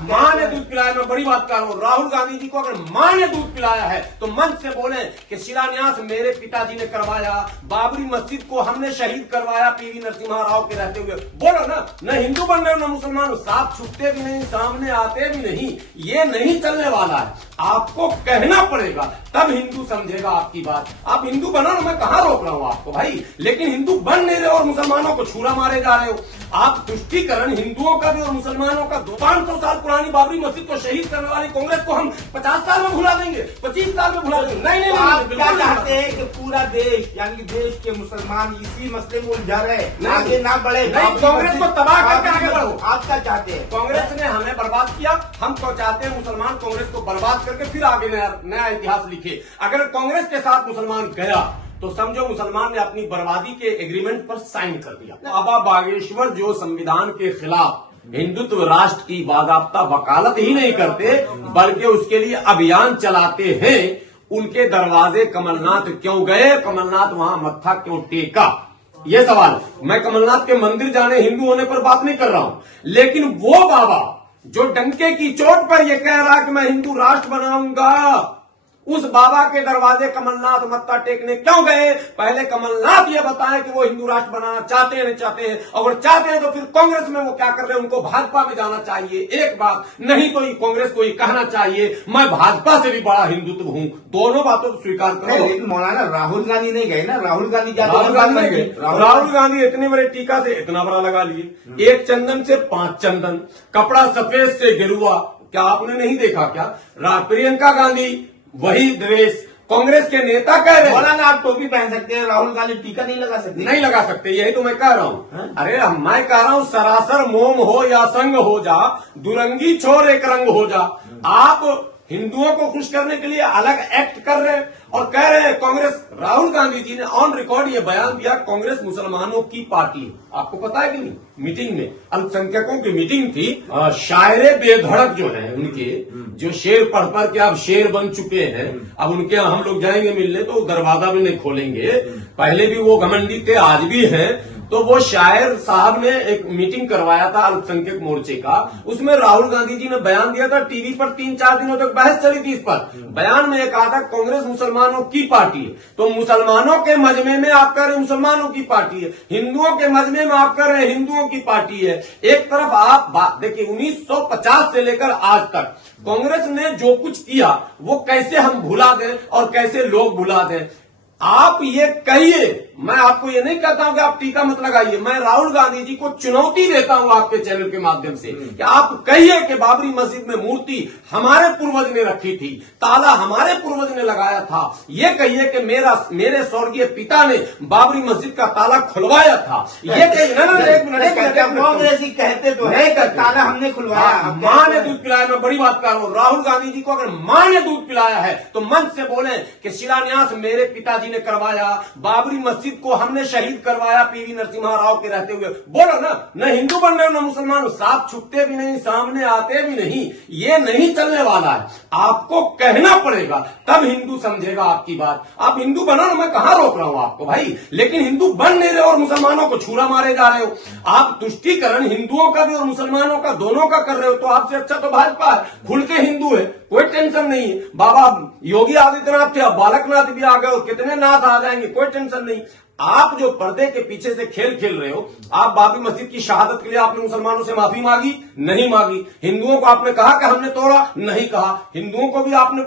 माँ ने दूध पिलाया, मैं बड़ी बात कर रहा हूँ। राहुल गांधी जी को अगर माँ ने दूध पिलाया है तो मंच से बोले कि शिलान्यास मेरे पिताजी ने करवाया, बाबरी मस्जिद को हमने शहीद करवाया पीवी नरसिम्हा राव के रहते हुए। बोलो ना, न हिंदू बन रहे हो न मुसलमान, साथ छुपते भी नहीं, सामने आते भी नहीं। ये नहीं चलने वाला है, आपको कहना पड़ेगा, तब हिंदू समझेगा आपकी बात। आप हिंदू बनो ना, मैं कहां रोक रहा हूं आपको भाई, लेकिन हिंदू बन नहीं रहे और मुसलमानों को छुरा मारे जा रहे हो। आप तुष्टीकरण हिंदुओं का भी और मुसलमानों का 500 साल पुरानी बाबरी मस्जिद को शहीद करने वाली कांग्रेस को हम 50 साल में भुला देंगे, 25 साल में भुला देंगे? नहीं, आप क्या चाहते हैं कि पूरा देश यानी कि देश के मुसलमान इसी मसले में उलझा रहे, आगे ना बढ़े? कांग्रेस को तबाह करके आगे बढ़ो। आप क्या चाहते हैं? कांग्रेस ने हमें बर्बाद किया, हम तो चाहते हैं मुसलमान कांग्रेस को बर्बाद करके फिर आगे नया इतिहास लिखे। अगर कांग्रेस के साथ मुसलमान गया तो समझो मुसलमान ने अपनी बर्बादी के एग्रीमेंट पर साइन कर दिया। बाबा बागेश्वर जो संविधान के खिलाफ हिंदुत्व राष्ट्र की बाकायदा वकालत ही नहीं करते बल्कि उसके लिए अभियान चलाते हैं, उनके दरवाजे कमलनाथ क्यों गए, कमलनाथ वहां मत्था क्यों टेका? ये सवाल। मैं कमलनाथ के मंदिर जाने हिंदू होने पर बात नहीं कर रहा हूं, लेकिन वो बाबा जो डंके की चोट पर यह कह रहा है कि मैं हिंदू राष्ट्र बनाऊंगा, उस बाबा के दरवाजे कमलनाथ मत्था टेकने क्यों गए? पहले कमलनाथ ये बताएं कि वो हिंदू राष्ट्र बनाना चाहते हैं नहीं चाहते हैं, अगर चाहते हैं तो फिर कांग्रेस में वो क्या कर रहे हैं, उनको भाजपा में जाना चाहिए एक बात, नहीं तो कांग्रेस को ये कहना चाहिए मैं भाजपा से भी बड़ा हिंदुत्व हूं। दोनों बातों को स्वीकार करो। लेकिन मौलाना राहुल गांधी नहीं गए ना, राहुल गांधी राहुल गांधी इतनी बड़ी टीका से इतना बड़ा लगा लिए, एक चंदन से 5 चंदन, कपड़ा सफेद से गेरुआ, क्या आपने नहीं देखा क्या? प्रियंका गांधी वही ड्रेस, कांग्रेस के नेता कह रहे हैं मौलाना आप टोपी पहन सकते हैं, राहुल गांधी टीका नहीं लगा सकते? नहीं लगा सकते, यही तो मैं कह रहा हूं। अरे मैं कह रहा हूं सरासर मोम हो या संग हो जा, दुरंगी छोर एक रंग हो जा। आप हिंदुओं को खुश करने के लिए अलग एक्ट कर रहे हैं और कह रहे हैं कांग्रेस। राहुल गांधी जी ने ऑन रिकॉर्ड ये बयान दिया कांग्रेस मुसलमानों की पार्टी है। आपको पता है कि नहीं? मीटिंग में अल्पसंख्यकों की मीटिंग थी, शायरे बेधड़क जो है उनके, जो शेर पढ़ पढ़ के अब शेर बन चुके हैं, अब उनके हम लोग जाएंगे मिलने तो दरवाजा भी नहीं खोलेंगे। पहले भी वो घमंडी थे, आज भी हैं। तो वो शायर साहब ने एक मीटिंग करवाया था अल्पसंख्यक मोर्चे का, उसमें राहुल गांधी जी ने बयान दिया था, टीवी पर 3-4 दिनों तक बहस चली थी इस पर। बयान में कहा था कांग्रेस मुसलमानों की पार्टी है। तो मुसलमानों के मजमे में आप कह रहे मुसलमानों की पार्टी है, हिंदुओं के मजमे में आप कह रहे हैं हिंदुओं की पार्टी है। एक तरफ आप देखिए 1950 से लेकर आज तक कांग्रेस ने जो कुछ किया वो कैसे हम भुला दें और कैसे लोग भुला दें? आप ये कहिए, मैं आपको ये नहीं कहता हूं कि आप टीका मत लगाइए, मैं राहुल गांधी जी को चुनौती देता हूं आपके चैनल के माध्यम से कि आप कहिए कि बाबरी मस्जिद में मूर्ति हमारे पूर्वज ने रखी थी, ताला हमारे पूर्वज ने लगाया था। ये कहिए कि मेरे स्वर्गीय पिता ने बाबरी मस्जिद का ताला खुलवाया था। ये कहिए। कांग्रेस ही कहते तो है ताला हमने खुलवाया, माँ ने दूध पिलाया, मैं बड़ी बात कर रहा हूं। राहुल गांधी जी को अगर माँ ने दूध पिलाया है तो मंच से बोले कि शिलान्यास मेरे पिताजी ने करवाया, बाबरी मस्जिद को हमने शहीद करवाया पीवी नरसिम्हा राव के रहते हुए। बोलो ना, न हिंदू बन रहे हो न मुसलमान, साथ छुपते भी नहीं, सामने आते भी नहीं। ये नहीं चलने वाला है, आपको कहना पड़ेगा, तब हिंदू समझेगा आपकी बात। आप हिंदू बनो ना, मैं कहां रोक रहा हूं आपको भाई, लेकिन हिंदू बन नहीं रहे और मुसलमानों को छुरा मारे जा रहे हो। आप तुष्टीकरण हिंदुओं का भी और मुसलमानों का दोनों का कर रहे हो, तो आपसे अच्छा तो भाजपा है, खुल के हिंदू है, कोई टेंशन नहीं है। बाबा योगी आदित्यनाथ थे, अब बालकनाथ भी आ गए और कितने नाथ आ जाएंगे, कोई टेंशन नहीं। आप जो पर्दे के पीछे से खेल खेल रहे हो, आप बाबरी मस्जिद की शहादत के लिए आपने मुसलमानों से माफी मांगी? नहीं मांगी। हिंदुओं को आपने कहा कि हमने तोड़ा? नहीं कहा। हिंदुओं को भी आपने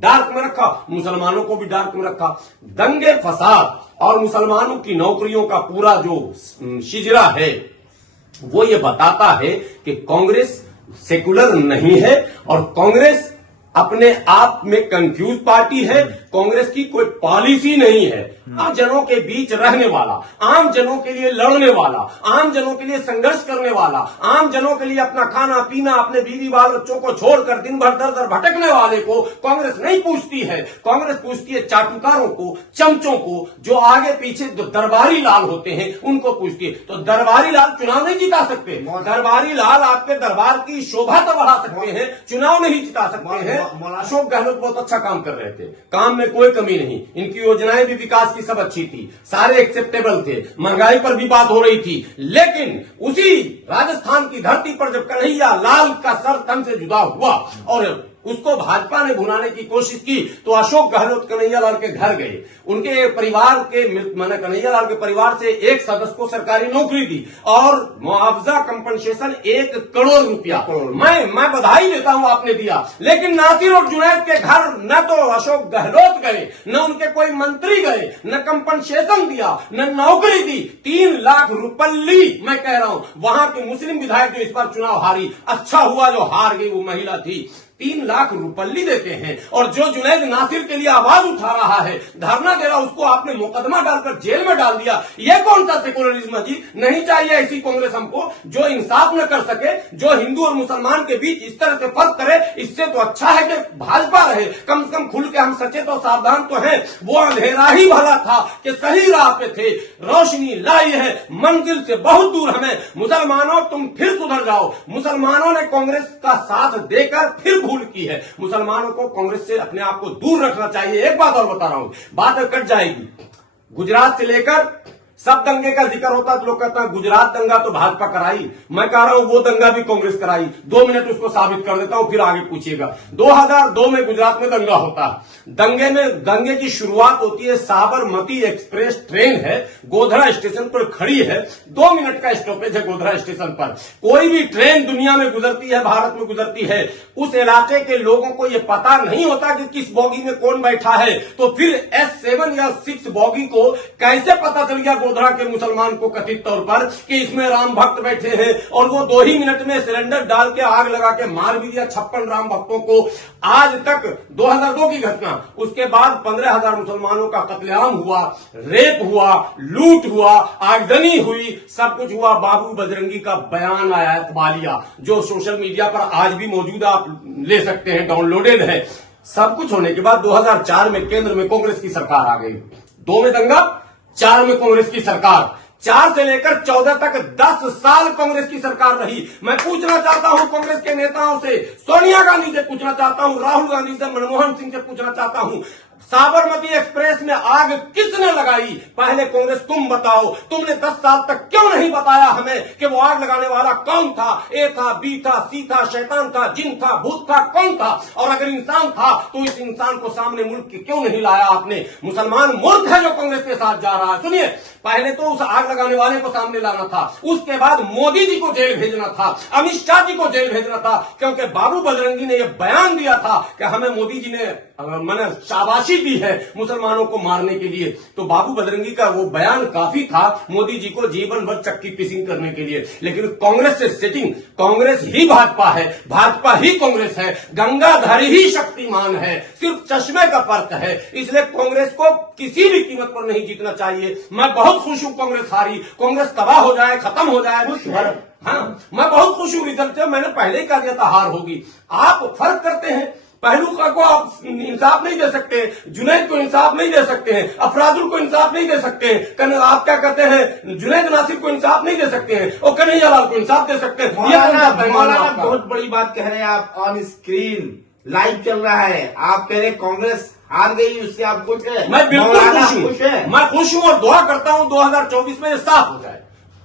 डार्क में रखा, मुसलमानों को भी डार्क में रखा। दंगे फसाद और मुसलमानों की नौकरियों का पूरा जो शिजरा है वो ये बताता है कि कांग्रेस सेकुलर नहीं है और कांग्रेस अपने आप में कंफ्यूज पार्टी है। कांग्रेस की कोई पॉलिसी नहीं है। आम जनों के बीच रहने वाला, आम जनों के लिए लड़ने वाला, आम जनों के लिए संघर्ष करने वाला, आम जनों के लिए अपना खाना पीना, अपने बीवी बाल बच्चों को छोड़कर दिन भर दर दर भटकने वाले को कांग्रेस नहीं पूछती है। कांग्रेस पूछती है चाटुकारों को, चमचों को, जो आगे पीछे दरबारी लाल होते हैं उनको पूछती है। तो दरबारी लाल चुनाव नहीं जिता सकते। दरबारी लाल आपके दरबार की शोभा तो बढ़ा सकते हैं, चुनाव नहीं जिता सकते हैं। अशोक गहलोत बहुत अच्छा काम कर रहे थे, काम में कोई कमी नहीं, इनकी योजनाएं भी विकास की सब अच्छी थी, सारे एक्सेप्टेबल थे, महंगाई पर भी बात हो रही थी। लेकिन उसी राजस्थान की धरती पर जब कन्हैया लाल का सर तन से जुदा हुआ और उसको भाजपा ने भुनाने की कोशिश की, तो अशोक गहलोत कन्हैया लाल के घर गए। उनके परिवार के माने कन्हैया लाल के परिवार से एक सदस्य को सरकारी नौकरी दी और मुआवजा कंपनसेशन 1 करोड़ रुपया मैं बधाई देता हूं आपने दिया। लेकिन नासिर और जुनैद के घर न तो अशोक गहलोत गए, न उनके कोई मंत्री गए, न कंपनसेशन दिया, न नौकरी दी। 3 लाख रुपल्ली मैं कह रहा हूं। वहां के मुस्लिम विधायक जो इस बार चुनाव हारी, अच्छा हुआ जो हार गई वो महिला थी, 3 लाख रुपल्ली देते हैं। और जो जुनैद नासिर के लिए आवाज उठा रहा है, धरना दे रहा, उसको आपने मुकदमा डालकर जेल में डाल दिया। ये कौन सा सेकुलरिज्म है जी? नहीं चाहिए ऐसी कांग्रेस हमको, जो इंसाफ न कर सके, जो हिंदू और मुसलमान के बीच इस तरह से फर्क करे। इससे तो अच्छा है कि भाजपा रहे, कम से कम खुल के हम सचेत और सावधान तो हैं। वो अंधेरा ही भला था कि सही राह पे थे, रोशनी लाई है, मंजिल से बहुत दूर हमें। मुसलमानों तुम फिर सुधर जाओ। मुसलमानों ने कांग्रेस का साथ देकर फिर भूल की है। मुसलमानों को कांग्रेस से अपने आप को दूर रखना चाहिए। एक बात और बता रहा हूं, बात कट जाएगी। गुजरात से लेकर सब दंगे का जिक्र होता है तो लोग कहते हैं गुजरात दंगा तो भाजपा कराई। मैं कह रहा हूं वो दंगा भी कांग्रेस कराई। 2 मिनट उसको साबित कर देता हूं, फिर आगे पूछिएगा। 2002 में गुजरात में दंगा होता है। दंगे की शुरुआत होती है, साबरमती एक्सप्रेस ट्रेन है, गोधरा स्टेशन पर खड़ी है। 2 मिनट का स्टॉपेज है गोधरा स्टेशन पर। कोई भी ट्रेन दुनिया में गुजरती है, भारत में गुजरती है, उस इलाके के लोगों को यह पता नहीं होता कि किस बॉगी में कौन बैठा है। तो फिर S7 या 6 बॉगी को कैसे पता चल गया गोधरा के मुसलमान को कथित तौर पर कि इसमें राम भक्त बैठे हैं? और वो 2 ही मिनट में सिलेंडर डाल के आग लगा के मार भी दिया 56 राम भक्तों को। आज तक 2002 की घटना, उसके बाद 15,000 मुसलमानों का कत्लेआम हुआ, रेप हुआ, लूट हुआ, आगजनी हुई, सब कुछ हुआ। बाबू बजरंगी का बयान आया है इकबालिया, जो सोशल मीडिया पर आज भी मौजूद है, आप ले सकते हैं, डाउनलोडेड है। सब कुछ होने के बाद 2004 में केंद्र में कांग्रेस की सरकार आ गई। 2 में दंगा, 4 में कांग्रेस की सरकार। 4 से लेकर 14 तक 10 साल कांग्रेस की सरकार रही। मैं पूछना चाहता हूं कांग्रेस के नेताओं से, सोनिया गांधी से पूछना चाहता हूं, राहुल गांधी से, मनमोहन सिंह से पूछना चाहता हूं, साबरमती एक्सप्रेस में आग किसने लगाई? पहले कांग्रेस तुम बताओ। तुमने 10 साल तक क्यों नहीं बताया हमें कि वो आग लगाने वाला कौन था? ए था, बी था, सी था, शैतान था, जिन था, भूत था, कौन था? और अगर इंसान था तो इस इंसान को सामने मुल्क के क्यों नहीं लाया आपने? मुसलमान मूर्ख है जो कांग्रेस के साथ जा रहा है। सुनिए, पहले तो उस आग लगाने वाले को सामने लाना था, उसके बाद मोदी जी को जेल भेजना था, अमित शाह जी को जेल भेजना था, क्योंकि बाबू बजरंगी ने यह बयान दिया था कि हमें मोदी जी ने मैंने शाबाशी दी है मुसलमानों को मारने के लिए। तो बाबू बजरंगी का वो बयान काफी था मोदी जी को जीवन भर चक्की पिसिंग करने के लिए। लेकिन कांग्रेस से सेटिंग, कांग्रेस ही भाजपा है, भाजपा ही कांग्रेस है, गंगाधर ही शक्तिमान है, सिर्फ चश्मे का फर्क है। इसलिए कांग्रेस को किसी भी कीमत पर नहीं जीतना चाहिए। मैं बहुत खुश हूं कांग्रेस हारी, कांग्रेस तबाह हो जाए, खत्म हो जाए। हाँ, मैं बहुत खुश हूं रिजल्ट से। मैंने पहले ही कह दिया था हार होगी। आप फर्क करते हैं, पहलू को आप इंसाफ नहीं दे सकते, जुनैद को इंसाफ नहीं दे सकते हैं, अफराजुल को इंसाफ नहीं दे सकते हैं, आप क्या कहते हैं, जुनैद नासिर को इंसाफ नहीं दे सकते हैं, और कन्हैया लाल को इंसाफ दे सकते हैं। मौलाना बहुत बड़ी बात कह रहे हैं आप। ऑन स्क्रीन लाइव चल रहा है, आप कह रहे कांग्रेस हार गई, उससे आप खुश है? मैं बिल्कुल खुश हूं, मैं खुश हूं और दुआ करता हूं 2024 में साफ हो जाए।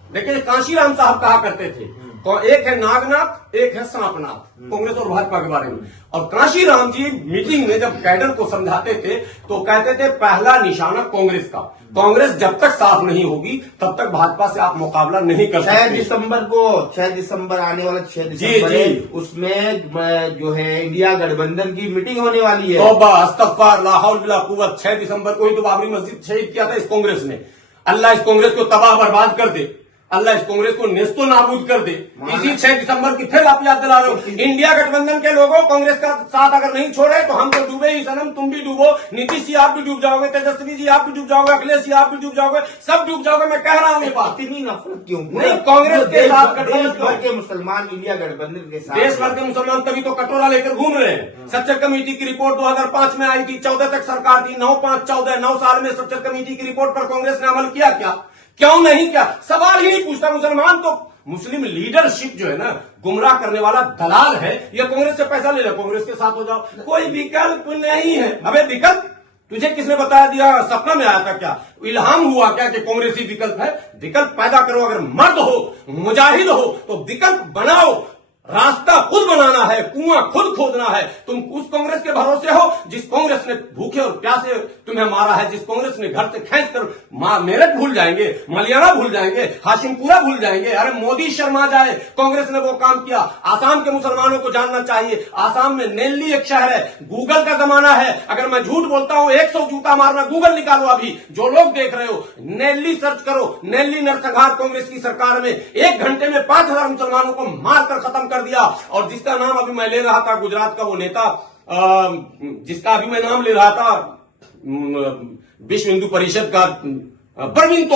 देखिए, कांशीराम साहब कहा करते थे, एक है नागनाथ, एक है सांपनाथ, कांग्रेस और भाजपा के बारे में। और कांशीराम जी मीटिंग में जब कैडर को समझाते थे तो कहते थे पहला निशाना कांग्रेस का, कांग्रेस जब तक साफ नहीं होगी तब तक भाजपा से आप मुकाबला नहीं कर सकते। 6 दिसंबर आने वाला 6 दिसंबर उसमें जो है इंडिया गठबंधन की मीटिंग होने वाली है। तौबा अस्तगफार ला हौल बिला कुव्वत। 6 दिसंबर को ही तो बाबरी मस्जिद शहीद किया था इस कांग्रेस ने। अल्लाह इस कांग्रेस को तबाह बर्बाद कर दे, अल्लाह इस कांग्रेस को नेस्तो नाबूद कर दे। इसी 6 दिसंबर की फिर आप याद दिला रहे हो। इंडिया गठबंधन के लोगों, कांग्रेस का साथ अगर नहीं छोड़े तो हम तो डूबे ही सनम, तुम भी डूबो, नीतीश जी आप भी डूब जाओगे, तेजस्वी जी आप भी डूब जाओगे, अखिलेश जी आप भी डूब जाओगे, सब डूब जाओगे। मैं कह रहा हूँ ये बात। इतनी नफरत क्यों? नहीं, कांग्रेस के साथ देश भर के मुसलमान इंडिया गठबंधन के साथ, देश भर के मुसलमान तभी तो कटोरा लेकर घूम रहे हैं। सच्चर कमेटी की रिपोर्ट 2005 में आई थी, 14 तक सरकार थी, 9-5-14 9 साल में सच्चर कमेटी की रिपोर्ट पर कांग्रेस ने अमल किया क्या? क्यों नहीं किया? सवाल ही नहीं पूछता। मुसलमान तो मुस्लिम लीडरशिप जो है ना, गुमराह करने वाला दलाल है, ये कांग्रेस से पैसा ले लो, कांग्रेस के साथ हो जाओ, कोई विकल्प नहीं है। अबे विकल्प तुझे किसने बताया दिया? सपना में आया था क्या? इल्हाम हुआ क्या कि कांग्रेस ही विकल्प है? विकल्प पैदा करो। अगर मर्द हो, मुजाहिद हो, तो विकल्प बनाओ। रास्ता खुद बनाना है, कुआं खुद खोदना है। तुम उस कांग्रेस के भरोसे हो जिस कांग्रेस ने भूखे और प्यासे तुम्हें मारा है, जिस कांग्रेस ने घर से खींच कर मेरठ भूल जाएंगे, मलियाना भूल जाएंगे, हाशिमपुरा भूल जाएंगे। अरे मोदी शर्मा जाए, कांग्रेस ने वो काम किया। आसाम के मुसलमानों को जानना चाहिए, आसाम में नेल्ली एक शहर है, गूगल का जमाना है। अगर मैं झूठ बोलता हूं 100 जूता मारना, गूगल निकालो अभी, जो लोग देख रहे हो नेल्ली सर्च करो। नेल्ली नरसंहार कांग्रेस की सरकार में 1 घंटे में 5000 मुसलमानों को मारकर खत्म कर दिया। और जिसका नाम अभी मैं ले रहा था, गुजरात का वो नेता जिसका अभी मैं नाम ले रहा था, विश्व हिंदू परिषद का परवीन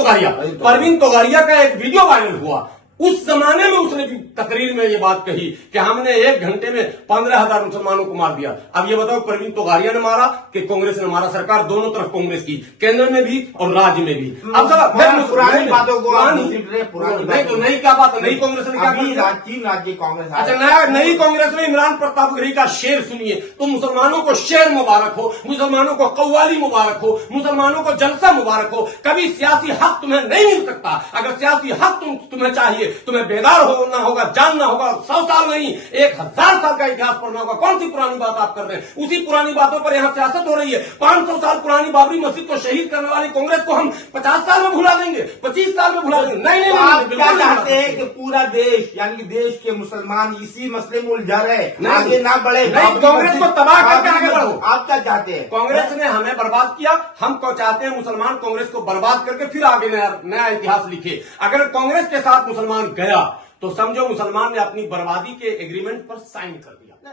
तोगाड़िया का एक वीडियो वायरल हुआ। उस जमाने में उसने भी तकरीर में ये बात कही कि हमने 1 घंटे में 15,000 मुसलमानों को मार दिया। अब ये बताओ, परवीन तोगाड़िया ने मारा कि कांग्रेस ने मारा? सरकार दोनों तरफ कांग्रेस की, केंद्र में भी और राज्य में भी। अब पुरानी बातों को नहीं तो नई क्या बात है? नई कांग्रेस ने क्या किया? 3 राज्य कांग्रेस। अच्छा, नई कांग्रेस में इमरान प्रतापगढ़ी का शेर सुनिए। तो मुसलमानों को शेर मुबारक हो, मुसलमानों को कव्वाली मुबारक हो, मुसलमानों को जलसा मुबारक हो। कभी सियासी हक तुम्हें नहीं मिल सकता। अगर सियासी हक तुम्हें चाहिए, तुम्हें बेदार होना होगा, जानना होगा। 100 साल नहीं, 1000 साल का इतिहास पढ़ना होगा। कौन सी पुरानी बात आप कर रहे हैं? उसी पुरानी बातों पर यहां सियासत हो रही है। 500 साल पुरानी बाबरी मस्जिद को शहीद करने वाली कांग्रेस को हम 50 साल में भुला देंगे, 25 साल में भुला देंगे? नहीं, आप क्या चाहते हैं कि पूरा देश यानी कि देश के मुसलमान इसी मसले में उलझा रहे, आगे ना बढ़े? कांग्रेस को तबाह करके आगे बढ़ो। आप क्या चाहते हैं? कांग्रेस ने हमें बर्बाद किया, हम चाहते हैं मुसलमान कांग्रेस को बर्बाद करके फिर आगे नया इतिहास लिखे। अगर कांग्रेस के साथ मुसलमान गया तो समझो मुसलमान ने अपनी बर्बादी के एग्रीमेंट पर साइन कर दिया।